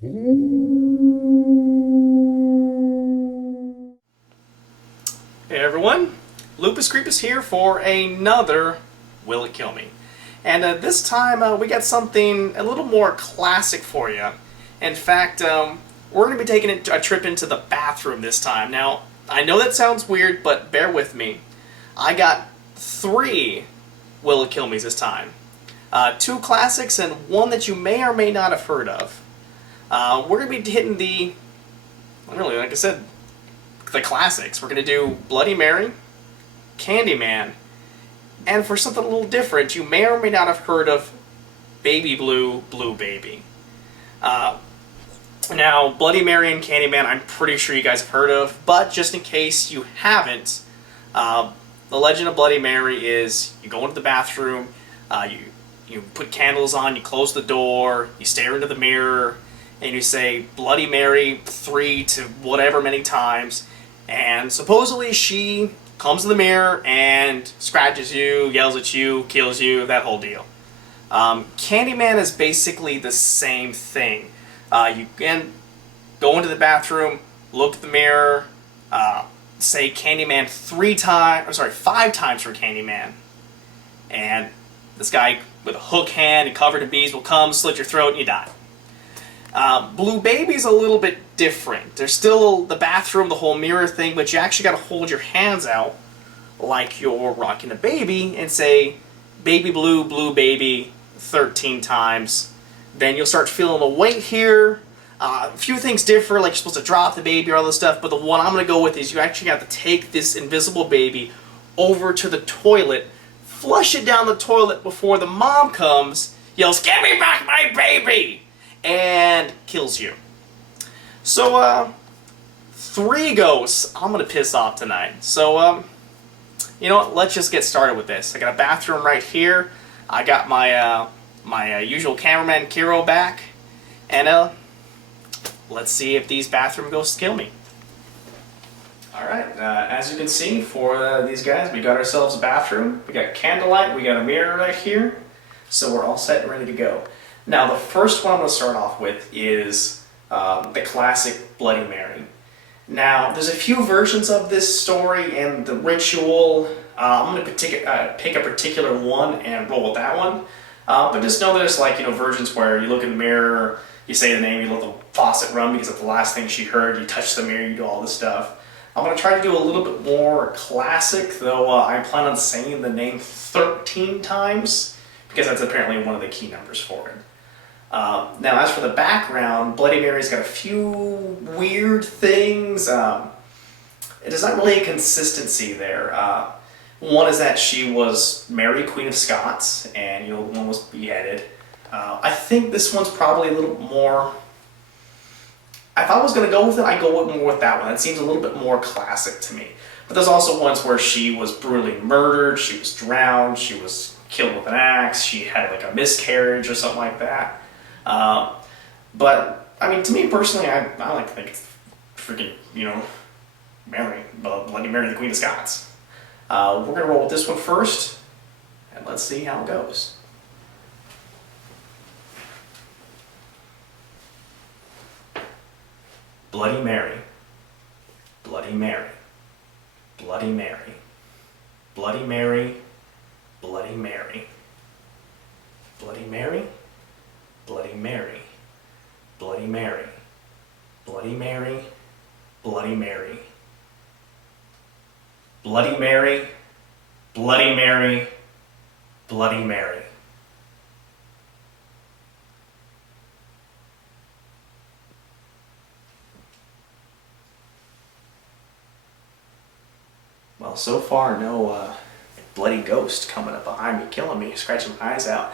Hey everyone, Lupus Creepus here for another Will It Kill Me? And this time we got something a little more classic for you. In fact, we're going to be taking a trip into the bathroom this time. Now, I know that sounds weird, but bear with me. I got 3 Will It Kill Me's this time. 2 classics and one that you may or may not have heard of. We're going to be hitting really, like I said, the classics. We're going to do Bloody Mary, Candyman, and for something a little different, you may or may not have heard of Baby Blue, Blue Baby. Now, Bloody Mary and Candyman, I'm pretty sure you guys have heard of, but just in case you haven't, the legend of Bloody Mary is you go into the bathroom, you put candles on, you close the door, you stare into the mirror, and you say Bloody Mary 3 to whatever many times, and supposedly she comes in the mirror and scratches you, yells at you, kills you, that whole deal. Candyman is basically the same thing. You can go into the bathroom, look at the mirror, say Candyman 5 times for Candyman, and this guy with a hook hand and covered in bees will come, slit your throat, and you die. Blue Baby's a little bit different. There's still the bathroom, the whole mirror thing, but you actually got to hold your hands out like you're rocking a baby and say, Baby Blue, Blue Baby, 13 times. Then you'll start feeling the weight here. A few things differ, like you're supposed to drop the baby or all this stuff, but the one I'm going to go with is you actually have to take this invisible baby over to the toilet, flush it down the toilet before the mom comes, yells, "Give me back my baby!" and kills you. So, 3 ghosts I'm going to piss off tonight. So, you know what? Let's just get started with this. I got a bathroom right here. I got my usual cameraman Kiro back. And, let's see if these bathroom ghosts kill me. Alright, as you can see, for these guys, we got ourselves a bathroom. We got candlelight, we got a mirror right here. So we're all set and ready to go. Now, the first one I'm going to start off with is the classic Bloody Mary. Now, there's a few versions of this story and the ritual. I'm going to pick a particular one and roll with that one. But just know there's versions where you look in the mirror, you say the name, you let the faucet run because it's the last thing she heard, you touch the mirror, you do all this stuff. I'm going to try to do a little bit more classic, though I plan on saying the name 13 times because that's apparently one of the key numbers for it. Now, as for the background, Bloody Mary's got a few weird things. There's not really a consistency there. One is that she was Mary, Queen of Scots, and one was beheaded. I think this one's probably a little more. If I was going to go with it, I'd go more with that one. That seems a little bit more classic to me. But there's also ones where she was brutally murdered, she was drowned, she was killed with an axe, she had like a miscarriage or something like that. But, I mean, to me personally, I like to think it's freaking, Mary, Bloody Mary, the Queen of Scots. We're going to roll with this one first, and let's see how it goes. Bloody Mary, Bloody Mary, Bloody Mary, Bloody Mary, Bloody Mary, Bloody Mary, Bloody Mary, Bloody Mary, Bloody Mary, Bloody Mary, Bloody Mary, Bloody Mary, Bloody Mary. Well, so far, no bloody ghost coming up behind me, killing me, scratching my eyes out.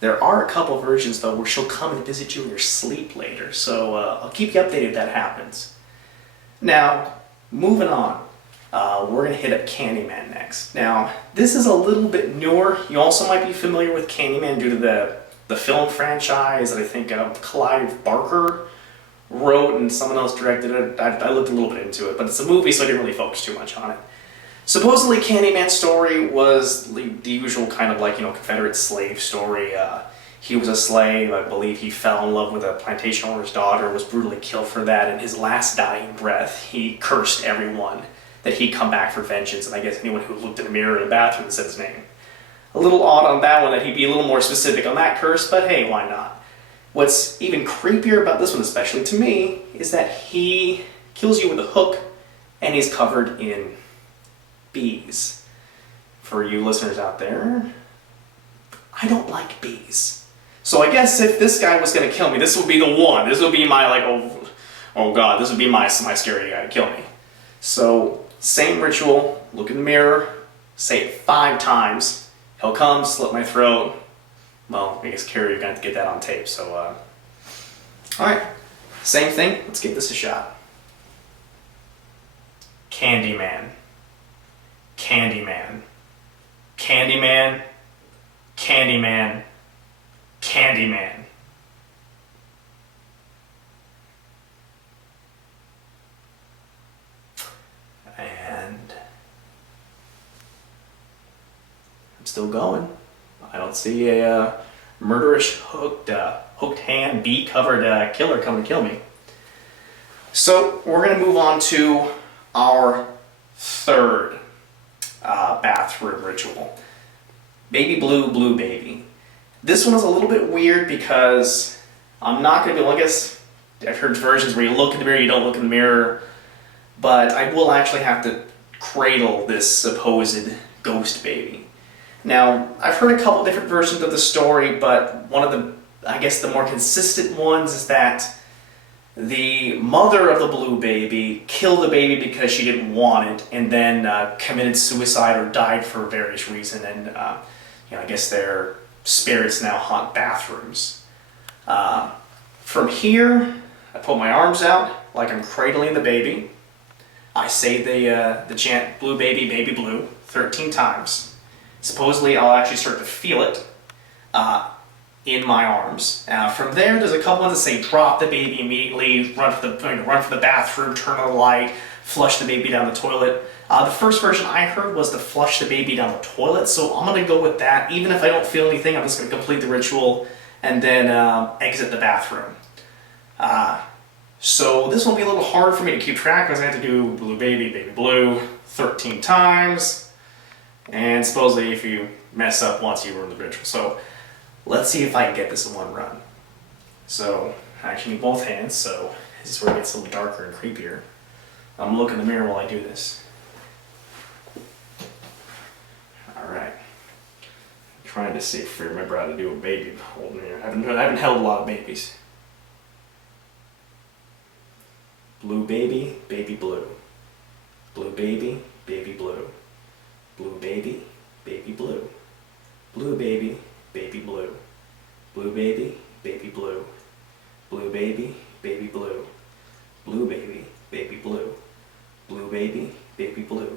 There are a couple versions, though, where she'll come and visit you in your sleep later, so I'll keep you updated if that happens. Now, moving on, we're going to hit up Candyman next. Now, this is a little bit newer. You also might be familiar with Candyman due to the film franchise that I think Clive Barker wrote and someone else directed it. I looked a little bit into it, but it's a movie, so I didn't really focus too much on it. Supposedly, Candyman Story was the usual kind of Confederate slave story. He was a slave. I believe he fell in love with a plantation owner's daughter, was brutally killed for that. In his last dying breath, he cursed everyone that he'd come back for vengeance, and I guess anyone who looked in the mirror in the bathroom and said his name. A little odd on that one that he'd be a little more specific on that curse, but hey, why not? What's even creepier about this one, especially to me, is that he kills you with a hook and he's covered in bees. For you listeners out there, I don't like bees. So I guess if this guy was going to kill me, this would be the one. This would be my, like, oh god, this would be my scary guy to kill me. So, same ritual, look in the mirror, say it 5 times. He'll come, slit my throat. Well, I guess Carrie, you're going to have to get that on tape, so, alright. Same thing, let's give this a shot. Candyman. Candyman. Candyman. Candyman. Candyman. And I'm still going. I don't see a murderous hooked hand, bee-covered killer coming to kill me. So we're going to move on to our third bathroom ritual. Baby blue, blue baby. This one is a little bit weird because I'm not going to be able, I guess, I've heard versions where you look in the mirror, you don't look in the mirror, but I will actually have to cradle this supposed ghost baby. Now, I've heard a couple different versions of the story, but one of the, I guess, the more consistent ones is that the mother of the blue baby killed the baby because she didn't want it, and then committed suicide or died for various reasons, and I guess their spirits now haunt bathrooms. From here, I put my arms out like I'm cradling the baby. I say the chant, blue baby, baby blue, 13 times. Supposedly, I'll actually start to feel it in my arms. From there, there's a couple ones that say drop the baby immediately, run for the bathroom, turn on the light, flush the baby down the toilet. The first version I heard was to flush the baby down the toilet, so I'm going to go with that. Even if I don't feel anything, I'm just going to complete the ritual and then exit the bathroom. So this will be a little hard for me to keep track because I have to do blue baby, baby blue 13 times. And supposedly if you mess up once, you ruin the ritual. So let's see if I can get this in one run. So I actually need both hands, so this is where it gets a little darker and creepier. I'm going to look in the mirror while I do this. Alright. I'm trying to see if I remember how to do a baby holding here. I haven't held a lot of babies. Blue baby, baby blue. Blue baby, baby blue. Blue baby, baby blue. Blue baby, baby blue. Blue baby, baby blue. Blue baby, baby blue. Blue baby, baby blue. Blue baby, baby blue.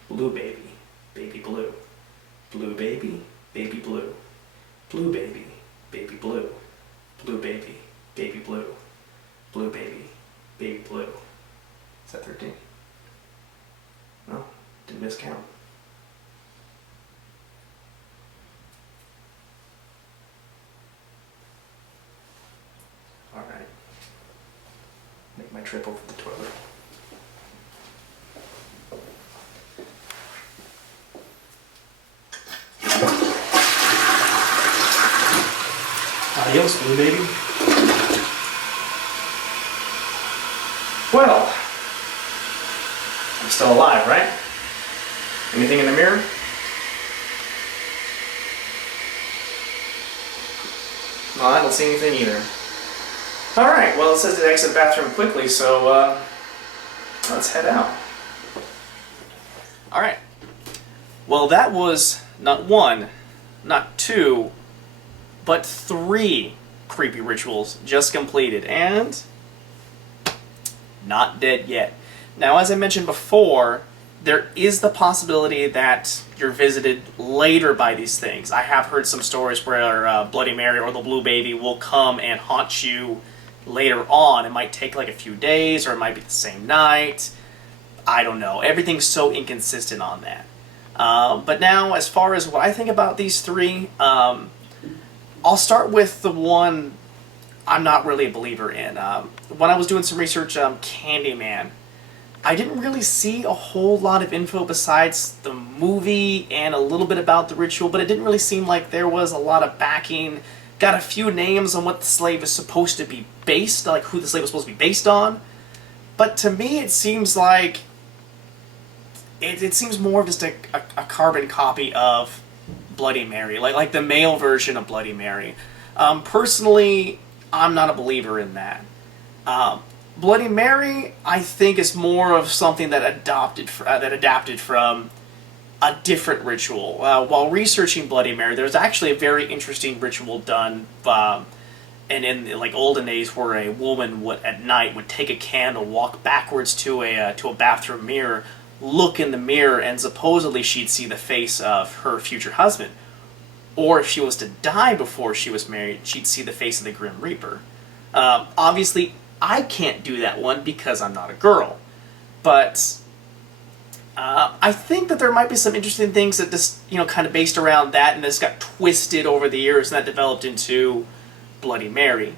Blue baby, baby blue. Blue baby, baby blue. Blue baby, baby blue. Blue baby, baby blue. Blue baby, baby blue. Is that 13? No, didn't miscount. Alright. Make my trip over the toilet. Adios, blue baby. Well, I'm still alive, right? Anything in the mirror? No, I don't see anything either. Alright, well it says to exit the bathroom quickly, so let's head out. Alright. Well, that was not one, not two, but 3 creepy rituals just completed, and not dead yet. Now, as I mentioned before, there is the possibility that you're visited later by these things. I have heard some stories where Bloody Mary or the Blue Baby will come and haunt you later on. It might take like a few days, or it might be the same night. I don't know. Everything's so inconsistent on that. But now, as far as what I think about these 3, I'll start with the one I'm not really a believer in. When I was doing some research, Candyman, I didn't really see a whole lot of info besides the movie and a little bit about the ritual, but it didn't really seem like there was a lot of backing. Got a few names on what the slave is supposed to be based, like who the slave was supposed to be based on. But to me, it seems like it seems more of just a carbon copy of Bloody Mary, like the male version of Bloody Mary. Personally, I'm not a believer in that. Bloody Mary, I think, is more of something that adapted from a different ritual. While researching Bloody Mary, there's actually a very interesting ritual done, and in like olden days, where a woman would at night would take a candle, walk backwards to a bathroom mirror, look in the mirror, and supposedly she'd see the face of her future husband. Or if she was to die before she was married, she'd see the face of the Grim Reaper. Obviously, I can't do that one because I'm not a girl. But I think that there might be some interesting things that just, kind of based around that, and this got twisted over the years, and that developed into Bloody Mary.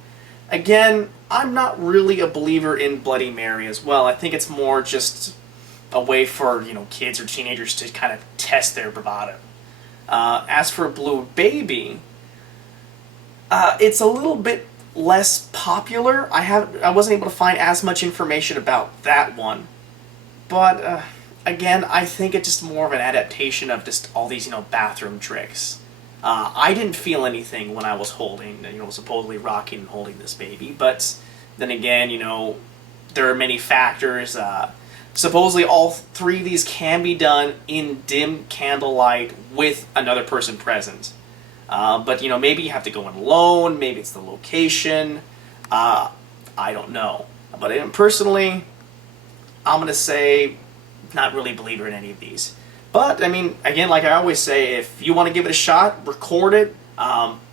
Again, I'm not really a believer in Bloody Mary as well. I think it's more just a way for, kids or teenagers to kind of test their bravado. As for Blue Baby, it's a little bit less popular. I wasn't able to find as much information about that one, but again, I think it's just more of an adaptation of just all these bathroom tricks. I didn't feel anything when I was holding, supposedly rocking and holding this baby, but then again, there are many factors. Supposedly all three of these can be done in dim candlelight with another person present. But, maybe you have to go in alone, maybe it's the location, I don't know. But personally, I'm going to say not really a believer in any of these. But, again, like I always say, if you want to give it a shot, record it,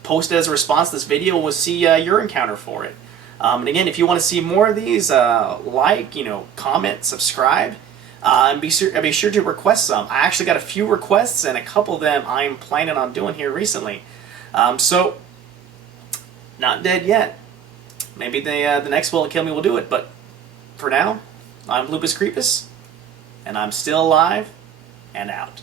post it as a response to this video, we'll see your encounter for it. And again, if you want to see more of these, comment, subscribe, and be sure to request some. I actually got a few requests, and a couple of them I'm planning on doing here recently. So, not dead yet. Maybe the next Will It Kill Me will do it, but for now, I'm Lupus Creepus, and I'm still alive and out.